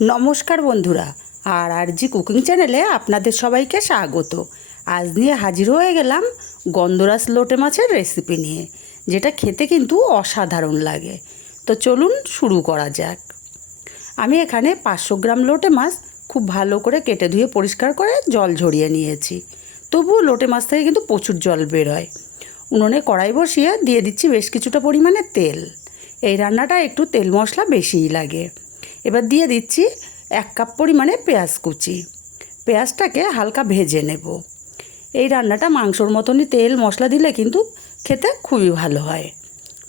নমস্কার বন্ধুরা, আর আর জি কুকিং চ্যানেলে আপনাদের সবাইকে স্বাগত। আজ নিয়ে হাজির হয়ে গেলাম গন্ধরাস লোটে মাছের রেসিপি নিয়ে, যেটা খেতে কিন্তু অসাধারণ লাগে। তো চলুন শুরু করা যাক। আমি এখানে পাঁচশো গ্রাম লোটে মাছ খুব ভালো করে কেটে ধুয়ে পরিষ্কার করে জল ঝরিয়ে নিয়েছি। তবুও লোটে মাছ থেকে কিন্তু প্রচুর জল বেরোয়। উনুনে কড়াই বসিয়ে দিয়ে দিচ্ছি বেশ কিছুটা পরিমাণে তেল। এই রান্নাটা একটু তেল মশলা বেশিই লাগে। এবার দিয়ে দিচ্ছি এক কাপ পরিমাণে পেঁয়াজ কুচি। পেঁয়াজটাকে হালকা ভেজে নেব। এই রান্নাটা মাংসর মতনই তেল মশলা দিলে কিন্তু খেতে খুবই ভালো হয়।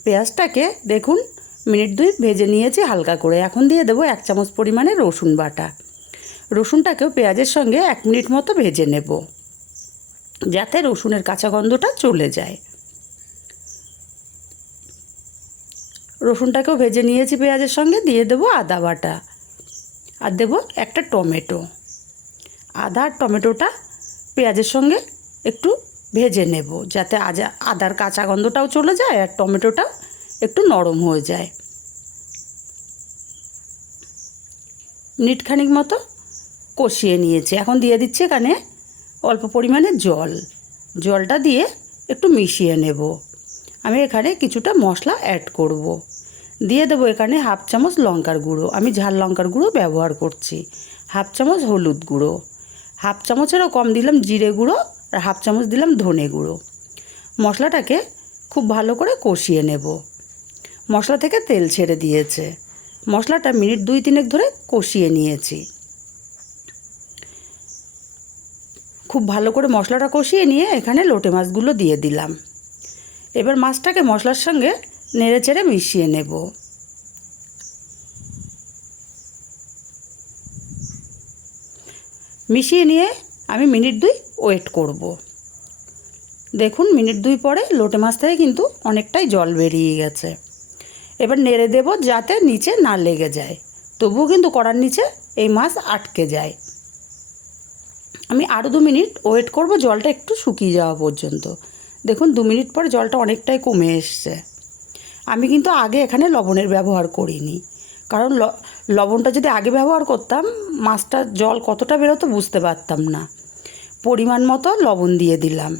পেঁয়াজটাকে দেখুন, মিনিট দুই ভেজে নিয়েছি হালকা করে। এখন দিয়ে দেবো এক চামচ পরিমাণে রসুন বাটা। রসুনটাকেও পেঁয়াজের সঙ্গে এক মিনিট মতো ভেজে নেব, যাতে রসুনের কাঁচা গন্ধটা চলে যায়। রসুনটাকেও ভেজে নিয়েছি পেঁয়াজের সঙ্গে, দিয়ে দেবো আদা বাটা। আর দেবো একটা টমেটো। আদা আর টমেটোটা পেঁয়াজের সঙ্গে একটু ভেজে নেব, যাতে আজা, আদার কাঁচা গন্ধটাও চলে যায় আর টমেটোটা একটু নরম হয়ে যায়। মিনিট খানিক মতো কষিয়ে নিয়েছি। এখন দিয়ে দিচ্ছি এখানে অল্প পরিমাণে জল। জলটা দিয়ে একটু মিশিয়ে নেব। আমি এখানে কিছুটা মশলা অ্যাড করব। দিয়ে দেবো এখানে হাফ চামচ লঙ্কার গুঁড়ো। আমি ঝাল লঙ্কার গুঁড়ো ব্যবহার করছি। হাফ চামচ হলুদ গুঁড়ো। হাফ চামচেরও কম দিলাম জিরে গুঁড়ো আর হাফ চামচ দিলাম ধনে গুঁড়ো। মশলাটাকে খুব ভালো করে কষিয়ে নেব। মশলা থেকে তেল ছেড়ে দিয়েছে। মশলাটা মিনিট দুই তিনেক ধরে কষিয়ে নিয়েছি। খুব ভালো করে মশলাটা কষিয়ে নিয়ে এখানে লোটে মাছগুলো দিয়ে দিলাম। এবার মাছটাকে মশলার সঙ্গে নেড়ে চেড়ে মিশিয়ে নেব। মিশিয়ে নিয়ে আমি মিনিট দুই ওয়েট করব। দেখুন, মিনিট দুই পরে লোটে মাছ থেকে কিন্তু অনেকটাই জল বেরিয়ে গেছে। এবার নেড়ে দেব যাতে নিচে না লেগে যায়। তবুও কিন্তু কড়ার নিচে এই মাছ আটকে যায়। আমি আরও দু মিনিট ওয়েট করব, জলটা একটু শুকিয়ে যাওয়া পর্যন্ত। দেখুন, দু মিনিট পর জলটা অনেকটাই কমে এসছে। আমি কিন্তু আগে এখানে লবণের ব্যবহার করিনি। কারণ লবণটা যদি আগে ব্যবহার করতাম মাছটা জল কতটা বেরোতো বুঝতে পারতাম না। পরিমাণ মতো লবণ দিয়ে দিলাম।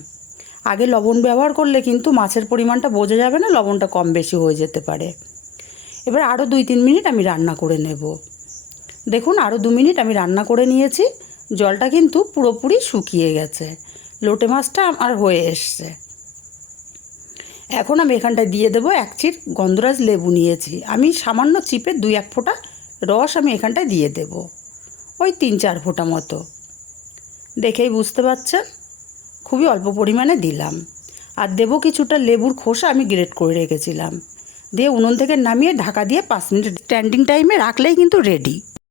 আগে লবণ ব্যবহার করলে কিন্তু মাছের পরিমাণটা বোঝা যাবে না, লবণটা কম বেশি হয়ে যেতে পারে। এবার আরও দুই তিন মিনিট আমি রান্না করে নেব। দেখুন আরও দু মিনিট আমি রান্না করে নিয়েছি। জলটা কিন্তু পুরোপুরি শুকিয়ে গেছে। লোটে মাছটা আমার হয়ে এসছে। এখন আমি এখানটায় দিয়ে দেবো এক চিট গন্ধরাজ লেবু নিয়েছি। আমি সামান্য চিপে দুই এক ফোঁটা রস আমি এখানটায় দিয়ে দেব, ওই তিন চার ফোঁটা মতো। দেখেই বুঝতে পারছেন? খুবই অল্প পরিমাণে দিলাম। আর দেবো কিছুটা লেবুর খোসা আমি গ্রেট করে রেখেছিলাম। দিয়ে উনুন থেকে নামিয়ে ঢাকা দিয়ে পাঁচ মিনিট স্ট্যান্ডিং টাইমে রাখলেই কিন্তু রেডি